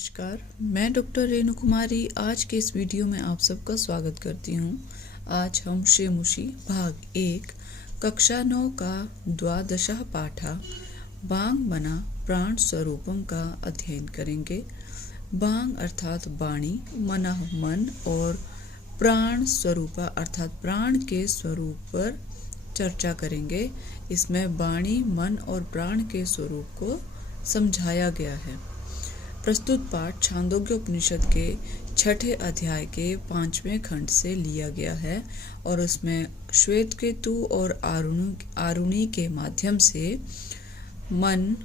नमस्कार, मैं डॉक्टर रेणु कुमारी आज के इस वीडियो में आप सबका स्वागत करती हूँ। आज हम शेमुषी भाग 1 कक्षा 9 का द्वादशः पाठा बांग मना प्राण स्वरूपम का अध्ययन करेंगे। बांग अर्थात वाणी, मना मन और प्राण स्वरूपा अर्थात प्राण के स्वरूप पर चर्चा करेंगे। इसमें वाणी, मन और प्राण के स्वरूप को समझाया गया है। प्रस्तुत पाठ छांदोग्य उपनिषद के 6ठे अध्याय के 5वें खंड से लिया गया है और उसमें श्वेतकेतु और आरुणि के माध्यम से मन,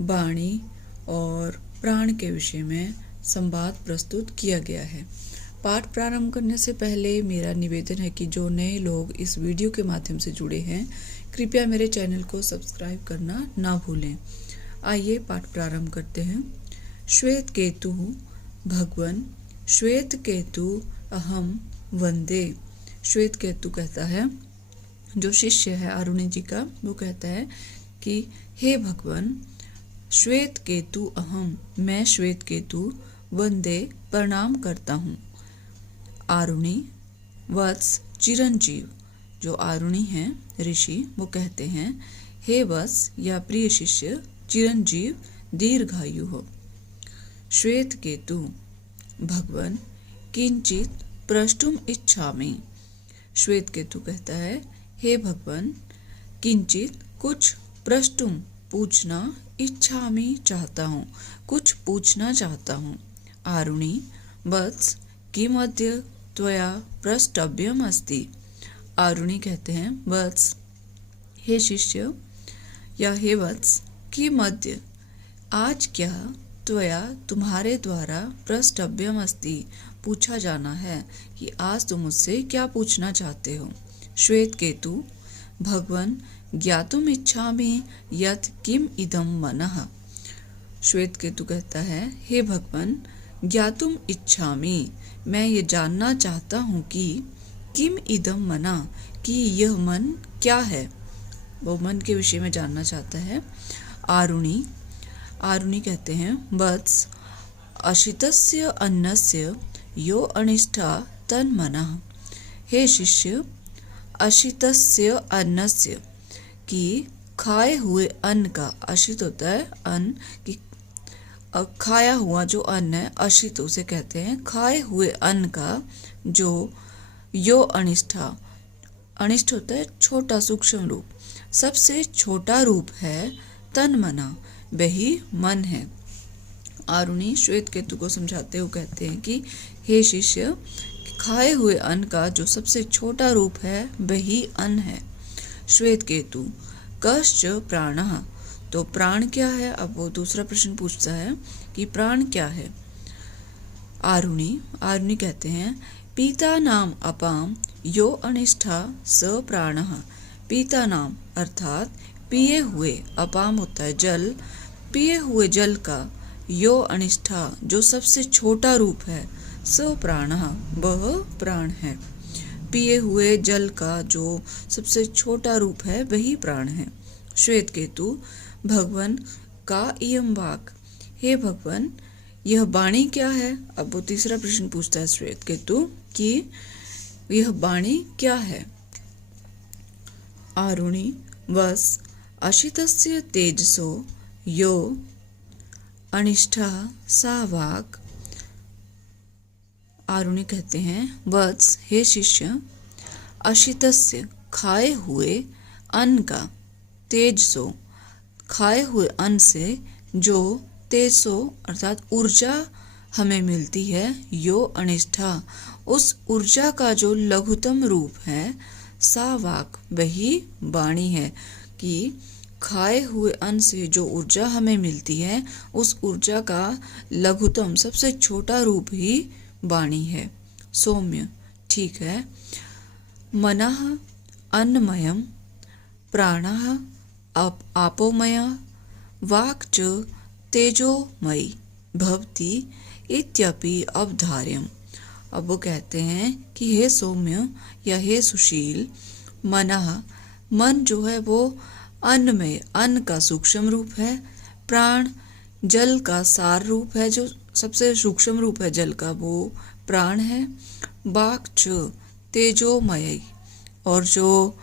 वाणी और प्राण के विषय में संवाद प्रस्तुत किया गया है। पाठ प्रारंभ करने से पहले मेरा निवेदन है कि जो नए लोग इस वीडियो के माध्यम से जुड़े हैं, कृपया मेरे चैनल को सब्सक्राइब करना ना भूलें। आइए पाठ प्रारंभ करते हैं। श्वेतकेतु भगवन श्वेतकेतु अहम वंदे। श्वेतकेतु कहता है, जो शिष्य है आरुणि जी का, वो कहता है कि हे भगवान श्वेतकेतु अहम, मैं श्वेतकेतु वंदे प्रणाम करता हूँ। आरुणि वत्स चिरंजीव, जो आरुणि हैं ऋषि, वो कहते हैं हे वत्स या प्रिय शिष्य चिरंजीव दीर्घायु हो। श्वेतकेतु भगवन किंचित प्रष्टुम इच्छामि। श्वेतकेतु कहता है हे भगवान किंचित कुछ प्रष्टुम पूछना, इच्छामि चाहता हूँ, कुछ पूछना चाहता हूँ। आरुणि वत्स किम अद्य त्वया प्रष्टव्यम अस्ति। आरुणि कहते हैं वत्स हे शिष्य या हे वत्स किम अद्य आज क्या त्वया तुम्हारे द्वारा प्रष्टव्यम अस्ति पूछा जाना है कि आज तुम मुझसे क्या पूछना चाहते हो। श्वेतकेतु भगवन ज्ञातुम इच्छामि यत् किम इदं मनः। श्वेतकेतु कहता है हे भगवान ज्ञातुम इच्छामि, मैं ये जानना चाहता हूँ कि किम इदं मनः, कि यह मन क्या है। वो मन के विषय में जानना चाहता है। आरुणि कहते हैं वत्स अशितस्य अन्नस्य यो अनिष्ठा तन्मनः। हे शिष्य अशितस्य अन्नस्य, कि खाए हुए अन्न का, अशित होता है अन्न कि खाया हुआ जो अन्न है, अशित उसे कहते हैं। खाए हुए अन्न का जो यो अनिष्ठा, अनिष्ठ होता है छोटा सूक्ष्म रूप, सबसे छोटा रूप है तन्मना, वही मन है। आरुणि श्वेतकेतु को समझाते हुए कहते हैं कि हे शिष्य खाए हुए अन्न का जो सबसे छोटा रूप है वही अन्न है। श्वेतकेतु कश्च प्राणः, तो प्राण क्या है। अब वो दूसरा प्रश्न पूछता है कि प्राण क्या है। आरुणि कहते हैं पीता नाम अपाम यो अनिष्ठा स प्राणः। पीता नाम अर्थात पिए हुए, अपाम होता है जल, पिए हुए जल का यो अनिष्ठा जो सबसे छोटा रूप है, स प्राणः वह प्राण है। पिए हुए जल का जो सबसे छोटा रूप है वही प्राण है। श्वेतकेतु भगवन का इयं वाक्, हे भगवान यह वाणी क्या है। अब वो तीसरा प्रश्न पूछता है श्वेतकेतु कि यह वाणी क्या है। आरुणि वस अशितस्य तेजसो यो अनिष्ठा सा वाक्। आरुणि कहते हैं वत्स हे शिष्य अशितस्य खाए हुए अन्न का, तेजसो खाए हुए अन्न से जो तेजसो अर्थात ऊर्जा हमें मिलती है, यो अनिष्ठा उस ऊर्जा का जो लघुतम रूप है, सा वाक् वही वाणी है। कि खाए हुए अन्न से जो ऊर्जा हमें मिलती है, उस ऊर्जा का लघुतम सबसे छोटा रूप ही वाणी है। सौम्य ठीक है। मनः अन्नमयम्, प्राणः आपोमय, वाक् च तेजोमयी भवति इत्यपि अवधार्यम्। अब वो कहते हैं कि हे सौम्य या हे सुशील, मनः मन जो है वो अन्नमय, अन्न का सूक्ष्म रूप है, प्राण जल का सार रूप है, जो सबसे सूक्ष्म रूप है जल का, वो प्राण है। वाक् च तेजोमयी, और जो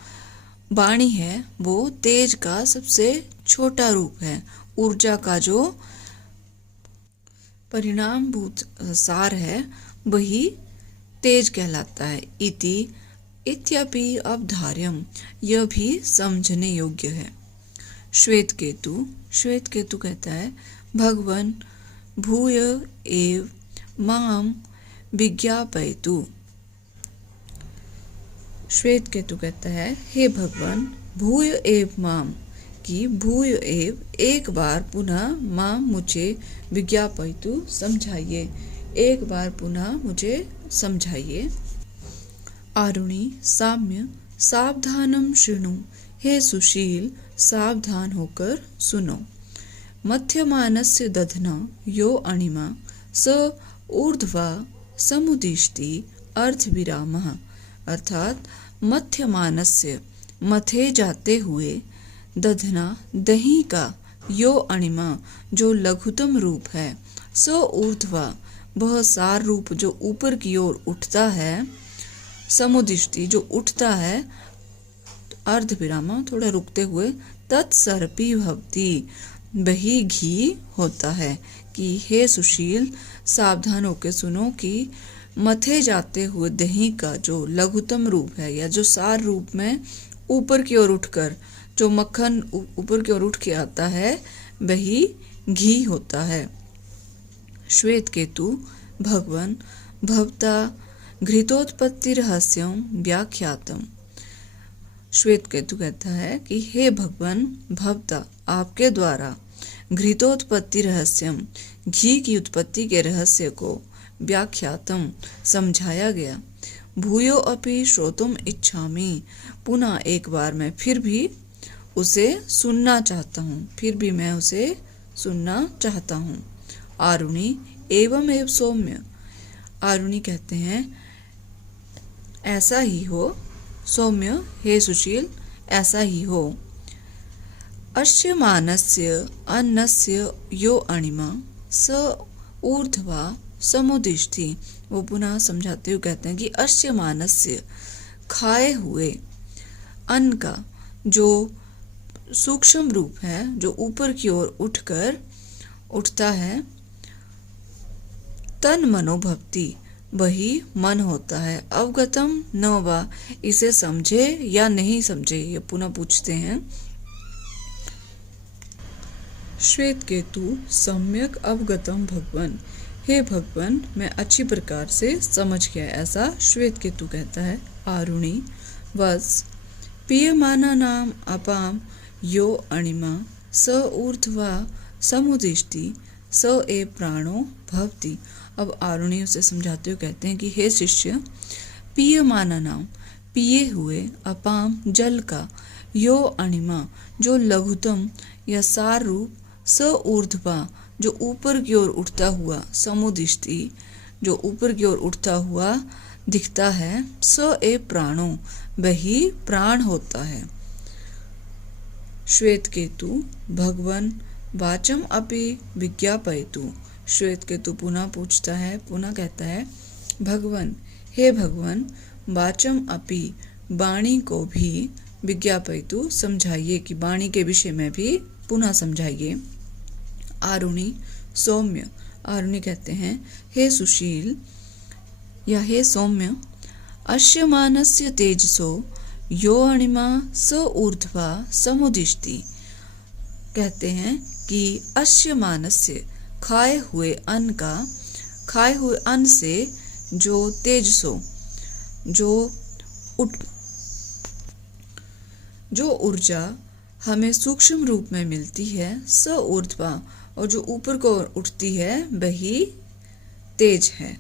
वाणी है वो तेज का सबसे छोटा रूप है। ऊर्जा का जो परिणामभूत सार है वही तेज कहलाता है। इति इत्यपि अवधार्यम, यह भी समझने योग्य है। श्वेत केतु कहता है, भगवन भूय एव माम विज्ञापयतु। श्वेत केतु कहता है, हे भगवान, भूय एव माम, कि भूय एव एक बार पुनः माम मुझे विज्ञापयतु समझाइए, एक बार पुनः मुझे समझाइए। आरुणि साम्य सावधानम शृणु, हे सुशील सावधान होकर सुनो। मध्यमानस्य दधना यो अणिमा स ऊर्ध्वा समुदिष्टि अर्धविरामः, अर्थात मध्यमानस्य मथे जाते हुए, दधना दही का, यो अणिमा जो लघुतम रूप है, सो ऊर्ध्वा वह सार रूप जो ऊपर की ओर उठता है, समुदिष्टि जो उठता है, अर्ध विराम थोड़ा रुकते हुए, तत्सर्पी भवति वही घी होता है। कि हे सुशील सावधान होकर सुनो कि मथे जाते हुए दही का जो लघुतम रूप है, या जो सार रूप में ऊपर की ओर उठकर जो मक्खन ऊपर की ओर उठ के आता है, वही घी होता है। श्वेत केतु भगवन भवता घृतोत्पत्ति रहस्यम व्याख्यातम। श्वेत केतु कहता है कि हे भगवान, भवता आपके द्वारा, घृतोत्पत्ति रहस्यम घी की उत्पत्ति के रहस्य को, व्याख्यातम समझाया गया। भूयो अपि श्रोतुम इच्छामि, पुनः एक बार मैं फिर भी उसे सुनना चाहता हूँ, फिर भी मैं उसे सुनना चाहता हूँ। आरुणि एवं एव सौम्य, आरुणि कहते हैं ऐसा ही हो, सौम्य हे सुशील ऐसा ही हो। अश्यमानस्य अन्नस्य यो अणिमा स ऊर्ध्वा समुदिष्टि, वो पुनः समझाते हुए कहते हैं कि अश्यमानस्य खाए हुए अन्न का जो सूक्ष्म रूप है, जो ऊपर की ओर उठकर उठता है, तन मनोभक्ति वही मन होता है। अवगतम न वा, इसे समझे या नहीं समझे, ये पुनः पूछते हैं। श्वेत केतु सम्यक अवगतम भगवन, हे भगवान मैं अच्छी प्रकार से समझ गया, ऐसा श्वेत केतु कहता है। आरुणि वत्स पीयमाना नाम अपाम यो अणिमा स ऊर्ध्वा समुदिष्टि स ए प्राणो भवति। अब आरुणि उसे समझाते हुए कहते हैं कि हे शिष्य, पीयमाना नाम पिए हुए, अपाम जल का, यो अणिमा जो लघुतम या सार रूप, स ऊर्ध्वा जो ऊपर की ओर उठता हुआ, समुदिष्टि जो ऊपर की ओर उठता हुआ दिखता है, स ए प्राणो वही प्राण होता है। श्वेत केतु भगवन वाचम अपि विज्ञापयतु, श्वेत केतु पुनः पूछता है, पुनः कहता है, भगवन हे भगवन, वाचम अपि वाणी को भी, विज्ञापयतु समझाइए, कि वाणी के विषय में भी पुनः समझाइए। आरुणि सौम्य, आरुणि कहते हैं हे सुशील या हे सौम्य, अश्यमानस्य तेजसो यो अणिमा स ऊर्ध्वा समुदिष्टि, कहते हैं कि अश्यमानस्य खाए हुए अन्न का, खाए हुए अन्न से जो तेजसो जो ऊर्जा हमें सूक्ष्म रूप में मिलती है, स ऊर्ध्वा और जो ऊपर को उठती है वही तेज है।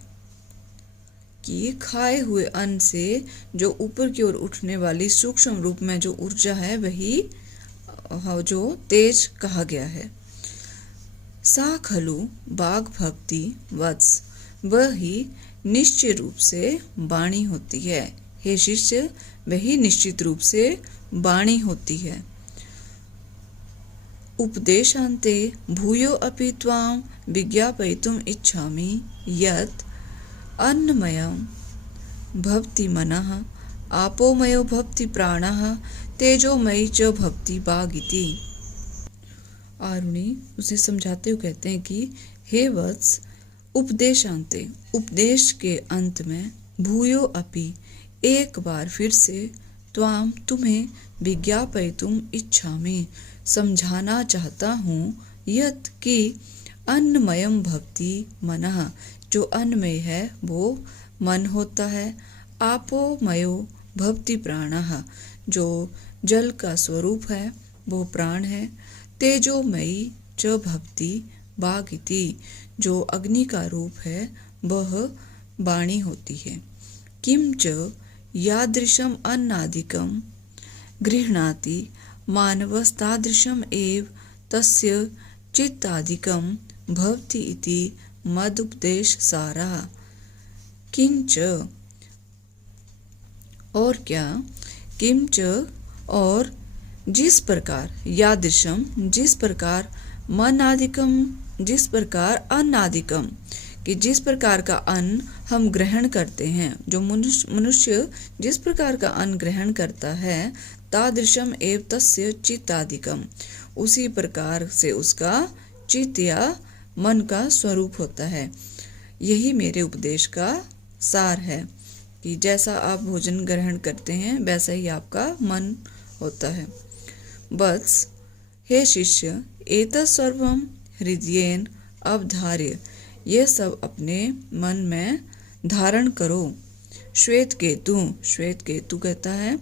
कि खाए हुए अन्न से जो ऊपर की ओर उठने वाली सूक्ष्म रूप में जो ऊर्जा है वही जो तेज कहा गया है। सा खलु बाघ भक्ति वत्स, वह ही निश्चित रूप से वाणी होती है। हे शिष्य, वही निश्चित रूप से वाणी होती है। उपदेशान्ते भूयो अपि त्वां विज्ञापयितुम् इच्छामि यत् अन्नमयं भवति मनः, आपोमयो भवति प्राणः, तेजोमयी च भवति वाग् इति। आरुणि उसे समझाते हुए कहते हैं कि हे वत्स, उपदेशान्ते, उपदेश के अंत में, भूयो अपि, एक बार फिर से, त्वाम, तुम्हें, विज्ञापयितुम इच्छामि, समझाना चाहता हूँ, यत् कि अन्नमयम भवति मनः, जो अन्नमय है वो मन होता है, आपोमयो भवति प्राणः, जो जल का स्वरूप है वो प्राण है, तेजोमयी च भवति वाग् इति, जो अग्नि का रूप है वह वाणी होती है। किम च यादृशम अन्नादिकं गृह्णाति मानवस्तादृशम एव तस्य चित्तादिकं भवति इति मदुपदेश सारः। किंच, और क्या, किंच, और जिस प्रकार, यादृशम, जिस प्रकार, मन आदिकम, जिस प्रकार, अन्नादिकम, कि जिस प्रकार का अन्न हम ग्रहण करते हैं, जो मनुष्य जिस प्रकार का अन्न ग्रहण करता है, तादृशम एव तस्य चित्तादिकम, उसी प्रकार से उसका चित्त या मन का स्वरूप होता है। यही मेरे उपदेश का सार है कि जैसा आप भोजन ग्रहण करते हैं वैसा ही आपका मन होता है। वत्स, हे शिष्य, एतत् सर्वं हृदयेन अवधार्य, ये सब अपने मन में धारण करो। श्वेत केतु कहता है,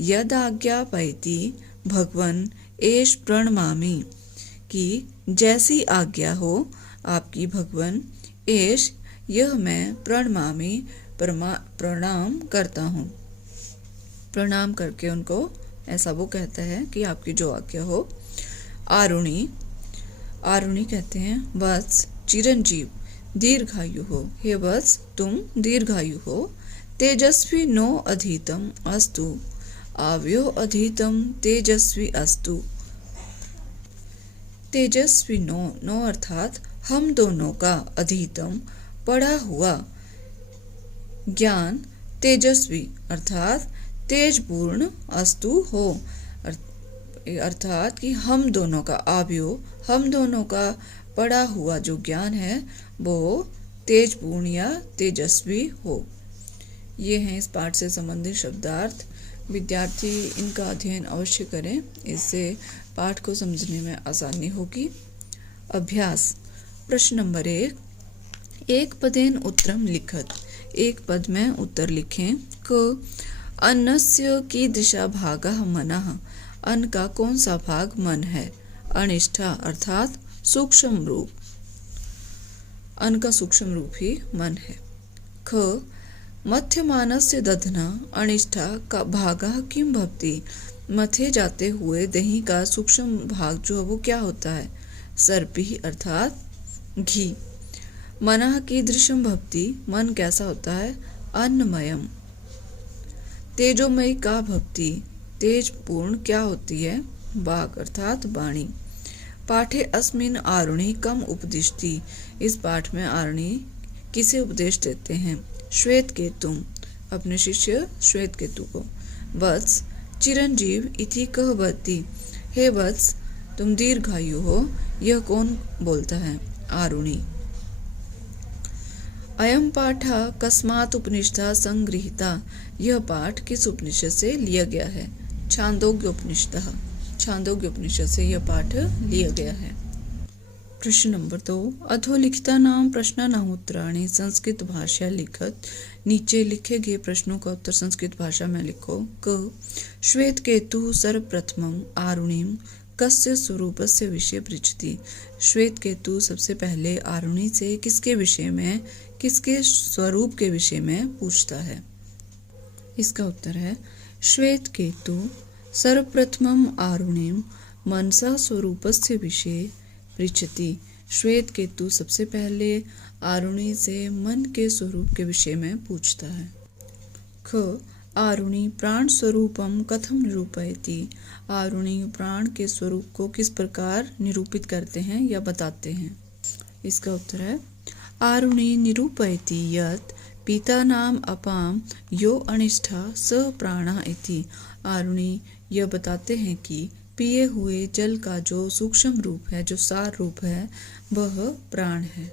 यद आज्ञापयति भगवन् एष प्रणमामि, कि जैसी आज्ञा हो आपकी भगवन, एष, यह मैं, प्रणमामि, प्रणाम करता हूँ। प्रणाम करके उनको ऐसा वो कहता है कि आपकी जो आज्ञा हो। आरुणि कहते हैं, वत्स, चिरंजीव, दीर्घायु हो, हे वत्स, तुम दीर्घायु हो। तेजस्वी नो अधीतम अस्तु, आव्यो अधीतम तेजस्वी अस्तु। तेजस्वी नो अर्थात हम दोनों का, अधीतम पढ़ा हुआ, ज्ञान, तेजस्वी अर्थात तेजपूर्ण, अस्तु हो, अर्थात कि हम दोनों का, आव्यो, हम दोनों का पढ़ा हुआ जो ज्ञान है वो तेजपूर्ण या तेजस्वी हो। ये हैं इस पाठ से संबंधित शब्दार्थ। विद्यार्थी इनका अध्ययन अवश्य करें, इससे पाठ को समझने में आसानी होगी। अभ्यास प्रश्न नंबर 1, एक पदेन उत्तरम लिखत, एक पद में उत्तर लिखें। क अन्नस्य कीदृशः भागः मनः, अन्न का कौन सा भाग मन है। अनिष्ठा अर्थात सूक्ष्म रूप, अन्न का सूक्ष्म रूप ही मन है। ख मथ्यमानस्य दधना अनिष्ठा का भागः किम भवति, मथे जाते हुए दही का सूक्ष्म भाग जो है वो क्या होता है। सर्पी अर्थात घी। मनः कीदृशं भवति, मन कैसा होता है। अन्नमयम। तेजोमयी का भवति, तेज पूर्ण क्या होती है। वाक् अर्थात वाणी। पाठे अस्मिन् आरुणि कम उपदिष्टि, इस पाठ में आरुणि किसे उपदेश देते हैं। श्वेत केतुम, अपने शिष्य श्वेत केतु को। वत्स चिरंजीव इति कह वदति, हे वत्स तुम दीर्घायु हो, यह कौन बोलता है। आरुणि। अयम पाठ कस्मात् उपनिषदा संगृहीता, यह पाठ किस उपनिषद से लिया गया है। छांदोग्य उपनिषद, छांदोग्य उपनिषद से यह पाठ लिया गया है। प्रश्न नंबर 2, अधोलिखितानां प्रश्नानां उत्तराणि संस्कृत भाषा लिखत, नीचे लिखे गए प्रश्नों का उत्तर संस्कृत भाषा में लिखो। क श्वेत केतु सर्वप्रथमं आरुणिम कस्य स्वरूपस्य विषय पृच्छति, श्वेत केतु सबसे पहले आरुणि से किसके विषय में, किसके स्वरूप के विषय में पूछता है। इसका उत्तर है श्वेत केतु सर्वप्रथमं आरुणिम मनसा स्वरूपस्य विषय पृच्छति, श्वेत केतु सबसे पहले आरुणि से मन के स्वरूप के विषय में पूछता है। ख आरुणि प्राण स्वरूपम कथम निरूपयति। आरुणि प्राण के स्वरूप को किस प्रकार निरूपित करते हैं या बताते हैं। इसका उत्तर है आरुणि निरूपयति यत् पितानाम अपाम यो अनिष्ठा स प्राणः इति। आरुणि यह बताते हैं कि पिए हुए जल का जो सूक्ष्म रूप है, जो सार रूप है, वह प्राण है।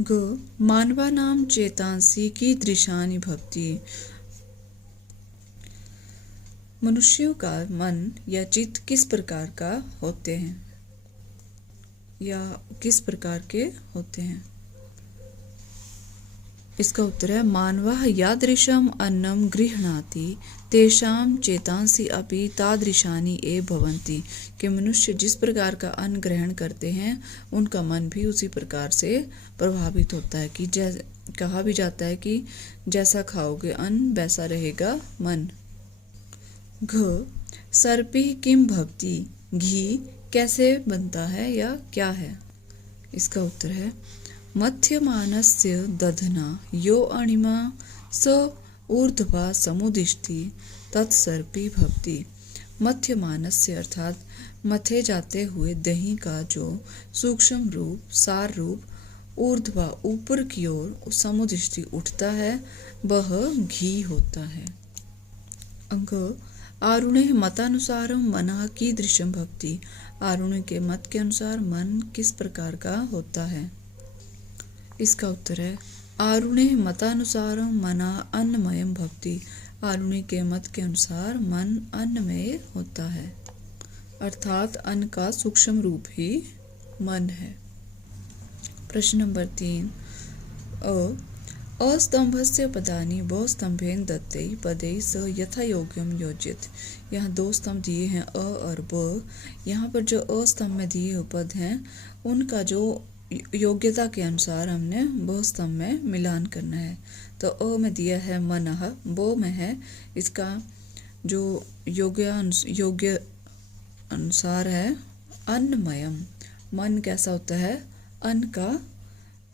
ग मानवानां चेतांसि कीदृशानि भवति। मनुष्यों का मन या चित्त किस प्रकार का होते हैं या किस प्रकार के होते हैं। इसका उत्तर है मानवः यादृशम् अन्नं गृह्णाति तेषां चेतांसि अपि तादृशानि एव भवन्ति। कि मनुष्य जिस प्रकार का अन्न ग्रहण करते हैं उनका मन भी उसी प्रकार से प्रभावित होता है। कि कहा भी जाता है कि जैसा खाओगे अन्न वैसा रहेगा मन। घ सर्पिः किं भवति। घी कैसे बनता है या क्या है। इसका उत्तर है मध्यमानस्य दधना यो अणिमा स ऊर्ध्वा समुदिष्टि तत्सर्पी भवति। मध्यमानस्य अर्थात मथे जाते हुए दही का जो सूक्ष्म रूप, सार रूप ऊर्ध्वा ऊपर की ओर समुदिष्टि उठता है, वह घी होता है। अंक आरुणेः मतानुसारं मनः कीदृशं भवति। आरुणि के मत के अनुसार मन किस प्रकार का होता है। इसका उत्तर है आरुणेः मतानुसारं मनः अन्नमयं भवति। आरुणि के मत के अनुसार मन अन्नमय होता है, अर्थात अन्न का सूक्ष्म रूप ही मन है। प्रश्न नंबर 3 अस्तंभस्य पदानि व स्तंभेन दत्तै पदै स यथा योग्यम योजित। यहाँ दो स्तंभ दिए हैं अ और ब। यहाँ पर जो अ स्तंभ में दिए हुए पद हैं उनका जो योग्यता के अनुसार हमने ब स्तंभ में मिलान करना है। तो अ में दिया है मनः, ब में है इसका जो योग्य अनुसार है अन्नमयम। मन कैसा होता है, अन्न का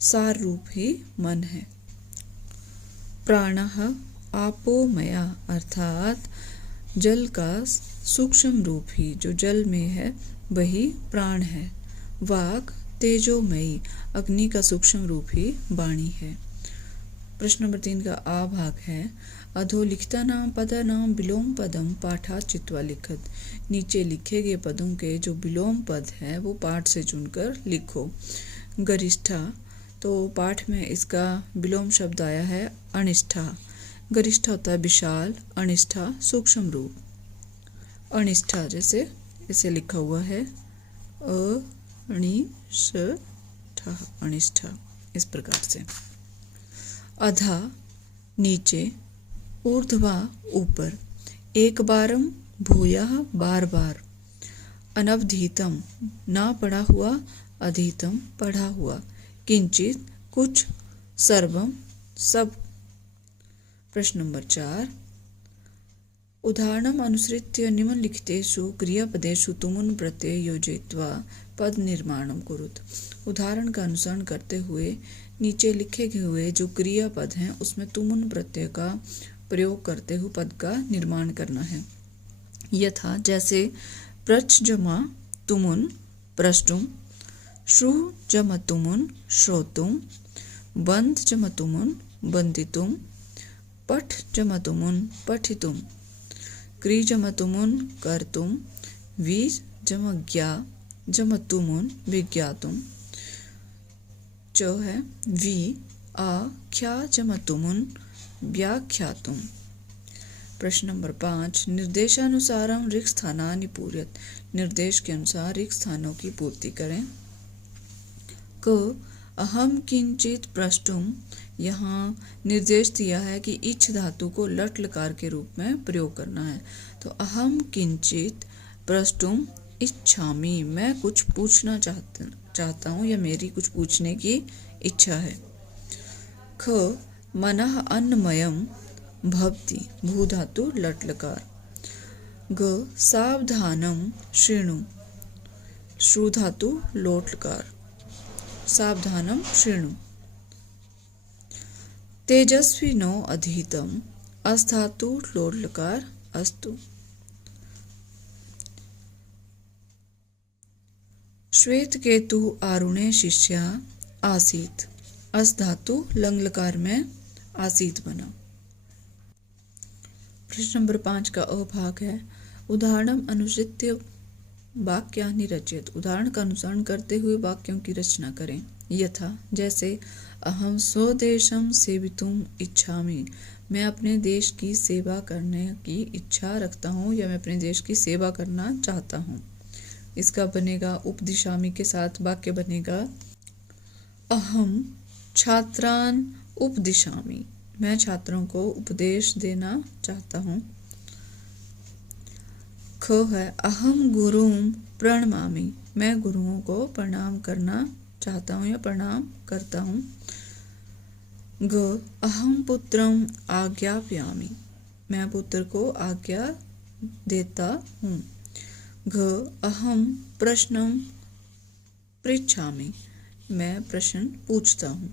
सार रूप ही मन है। प्राणः आपोमया अर्थात जल का सूक्ष्म रूप ही जो जल में है वही प्राण है। वाक् तेजोमयी अग्नि का सूक्ष्म रूप ही वाणी है। प्रश्न नंबर 3 का आ भाग है अधोलिखितानां पदानां विलोम पदम पाठात् चित्वा लिखत। नीचे लिखे गए पदों के जो विलोम पद है वो पाठ से चुनकर लिखो। गरिष्ठा, तो पाठ में इसका विलोम शब्द आया है अनिष्ठा। गरिष्ठा होता है विशाल, अनिष्ठा सूक्ष्म रूप। अनिष्ठा जैसे इसे लिखा हुआ है अनिष्ठा, अनिष्ठा इस प्रकार से। अधा नीचे, ऊर्ध्वा ऊपर, एक बारम भूयः बार बार, अनवधीतम ना पढ़ा हुआ, अधीतम पढ़ा हुआ, किंचित कुछ, सर्वम सब। प्रश्न नंबर 4 उदाहरणम् अनुसृत्य निम्नलिखितेषु क्रियापदेषु तुमुन् प्रत्यय योजयित्वा पद निर्माणं कुरुत। उदाहरण का अनुसरण करते हुए नीचे लिखे हुए जो क्रियापद हैं उसमें तुमुन् प्रत्यय का प्रयोग करते हुए पद का निर्माण करना है। यथा जैसे प्रच जमा तुमुन् प्रष्टुम, श्रु जमा तुमुन् श्रोतुम, बंध जमा तुमुन् बंदितुम, पठ जमा तुमुन् पठितुम, क्री जमा तुमुन् कर्तुम, वी जमा ज्ञा जमा तुमुन् विज्ञातुम, च है वी आख्या जमा तुमुन् व्याख्यातुम। प्रश्न नंबर 5 निर्देशानुसारम रिक्त स्थानानि पूरयत। निर्देश के अनुसार रिक्त स्थानों की पूर्ति करें। क अहम किंचित प्रष्टुम, यहाँ निर्देश दिया है कि इच्छ धातु को लट लकार के रूप में प्रयोग करना है। तो अहम किंचित प्रष्टुम इच्छामि, मैं कुछ पूछना चाहता हूँ या मेरी कुछ पूछने की इच्छा है। ख मनः अन्नमयम भवति, भू धातु लट लकार। ग सावधानम शृणु, श्रु धातु लोट लकार, सावधानम शृणु। तेजस्विनो अधीतम, अस्थातु लोट लकार अस्तु। श्वेत केतु आरुणे शिष्या आसीत। अस धातु लंग लकार में आसीत बना। प्रश्न नंबर 5 का अ भाग है। उदाहरणम अनुसृत्य वाक्यानि रचयत। उदाहरण का अनुसरण करते हुए वाक्यों की रचना करें। यथा जैसे अहम स्वदेशम सेवितुम इच्छामि। मैं अपने देश की सेवा करने की इच्छा रखता हूँ या मैं अपने देश की सेवा करना चाहता हूँ। इसका बनेगा उपदिशामि के साथ वाक्य बनेगा अहम छात्रान उपदिशामि। मैं छात्रों को उपदेश देना चाहता हूँ। ख है अहम गुरुम प्रणमामि। मैं गुरुओं को प्रणाम करना चाहता हूँ या प्रणाम करता हूँ। ग अहम पुत्रम आज्ञापयामि। मैं पुत्र को आज्ञा देता हूँ। घ अहम प्रश्नम पृच्छामि। मैं प्रश्न पूछता हूँ।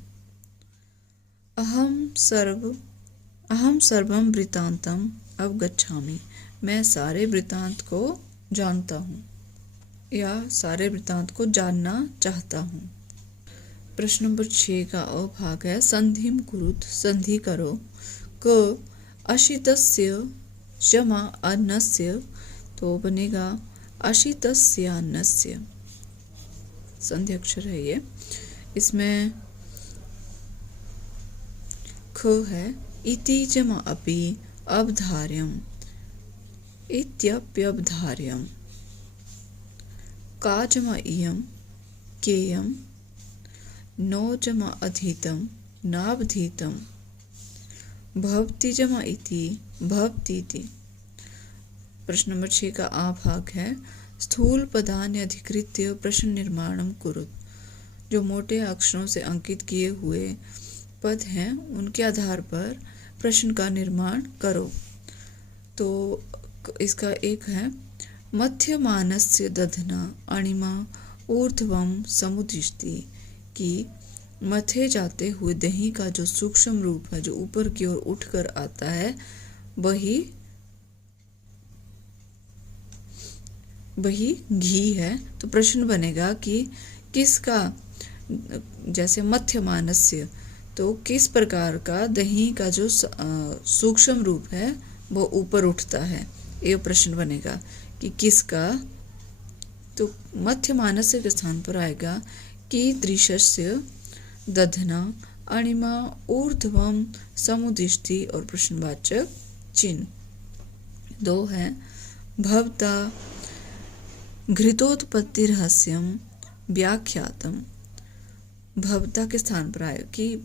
अहम सर्वम वृत्तांतम अवगच्छामि। मैं सारे वृत्तांत को जानता हूँ या सारे वृत्तांत को जानना चाहता हूँ। प्रश्न नंबर 6 का अ भाग है। संधिम कुरुत। संधि करो। क अशितस्य जमा अन्नस्य तो बनेगा अशितस्यान्नस्य। संधि अक्षर है ये। इसमें ख है इति जमा अपि अवधार्यम इत्यप्यवधार्यम। का जमा इयम केयम। नो जमा अधीतम नावधीतम। भवति जमा इति भवतीति। प्रश्न नंबर 6 का आ भाग है। स्थूल पदानि अधिकृत्य प्रश्न निर्माणम कुरुत। जो मोटे अक्षरों से अंकित किए हुए पद हैं उनके आधार पर प्रश्न का निर्माण करो। तो इसका एक है मध्यमानस्य दधना अणिमा ऊर्ध्वम समुदिष्टि। कि मथे जाते हुए दही का जो सूक्ष्म रूप है जो ऊपर की ओर उठकर आता है वही घी है। तो प्रश्न बनेगा कि किसका, जैसे मध्यमानस्य तो किस प्रकार का दही का जो सूक्ष्म रूप है वो ऊपर उठता है। ये प्रश्न बनेगा कि किसका। तो मध्यमानस्य के स्थान पर आएगा कि दृश्यस्य दधना अणिमा ऊर्ध्वम समुदिष्टि और प्रश्नवाचक चिन्ह। 2 है भवता घृतोत्पत्ति रहस्यम व्याख्यातम। भवता के स्थान पर आए कि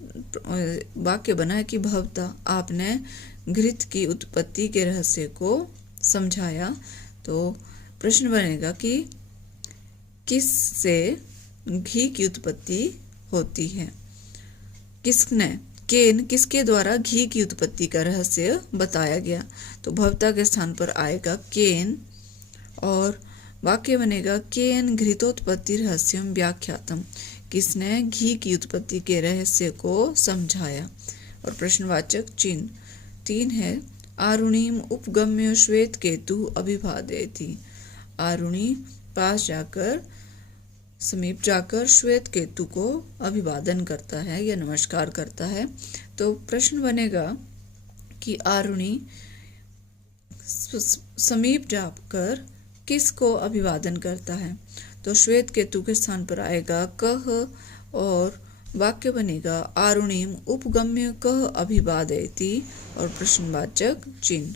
वाक्य बना है कि भवता आपने घृत की उत्पत्ति के रहस्य को समझाया। तो प्रश्न बनेगा कि किससे घी की उत्पत्ति होती है। किसके द्वारा घी की उत्पत्ति का रहस्य बताया गया। तो भवता के स्थान पर आएगा केन और वाक्य बनेगा केन घृतोत्पत्ति रहस्यम व्याख्यातम। किसने घी की उत्पत्ति के रहस्य को समझाया और प्रश्नवाचक चिन्ह। 3 है आरुणीम उपगम्य श्वेत केतु अभिवादयति। आरुणी पास जाकर समीप जाकर श्वेत केतु को अभिवादन करता है या नमस्कार करता है। तो प्रश्न बनेगा कि आरुणी समीप जाकर किसको अभिवादन करता है। तो श्वेत केतु के स्थान पर आएगा कह और वाक्य बनेगा आरुणीम उपगम्य कह अभिवादयति और प्रश्नवाचक चिन्ह।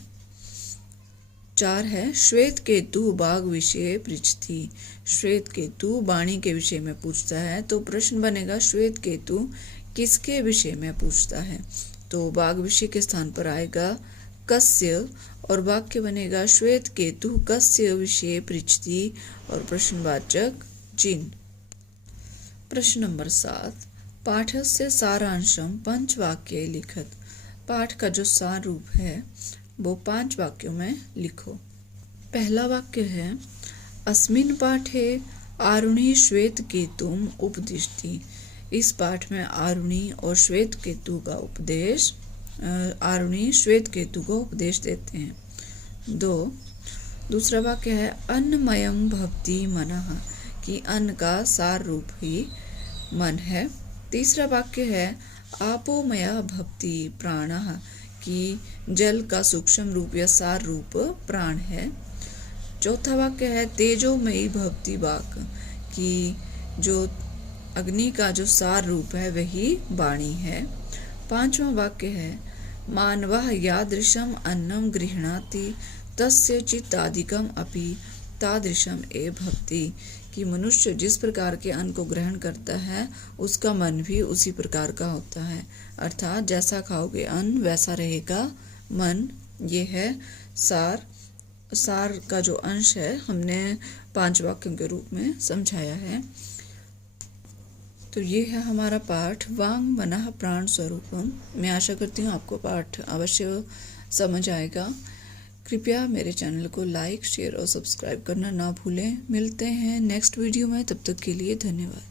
4 है श्वेत केतु बाघ विषय पृच्छति। श्वेत केतु वाणी के विषय में पूछता है। तो प्रश्न बनेगा श्वेत केतु किसके विषय में पूछता है। तो बाघ विषय के स्थान पर आएगा कस्य और वाक्य बनेगा श्वेत केतु कस्य विषय पृच्छति और प्रश्नवाचक चिन्ह। प्रश्न नंबर 7 पाठस्य सारांशम 5 वाक्ये लिखत। पाठ का जो सार रूप है वो 5 वाक्यों में लिखो। पहला वाक्य है अस्मिन् पाठे आरुणि श्वेत केतुम उपदिशति। इस पाठ में आरुणि और श्वेत केतु का उपदेश आरुणि श्वेत केतु को उपदेश देते हैं। दूसरा वाक्य है अन्नमयम भवति मनः, कि अन्न का सार रूप ही मन है। तीसरा वाक्य है आपोमया भवति प्राणः, कि जल का सूक्ष्म रूप या सार रूप प्राण है। चौथा वाक्य है तेजोमयी भवति वाक्, कि जो अग्नि का जो सार रूप है वही वाणी है। पांचवा वाक्य है मानवः यादृशम अन्नम गृह्णाति तस्य चित्तादिकम अपि तादृशम ए भवति, कि मनुष्य जिस प्रकार के अन्न को ग्रहण करता है उसका मन भी उसी प्रकार का होता है, अर्थात जैसा खाओगे अन्न वैसा रहेगा मन। ये है सार का जो अंश है हमने 5 वाक्यों के रूप में समझाया है। तो ये है हमारा पाठ वांग मनः प्राण स्वरूपम। मैं आशा करती हूँ आपको पाठ अवश्य समझ आएगा। कृपया मेरे चैनल को लाइक, शेयर और सब्सक्राइब करना ना भूलें। मिलते हैं नेक्स्ट वीडियो में, तब तक के लिए धन्यवाद।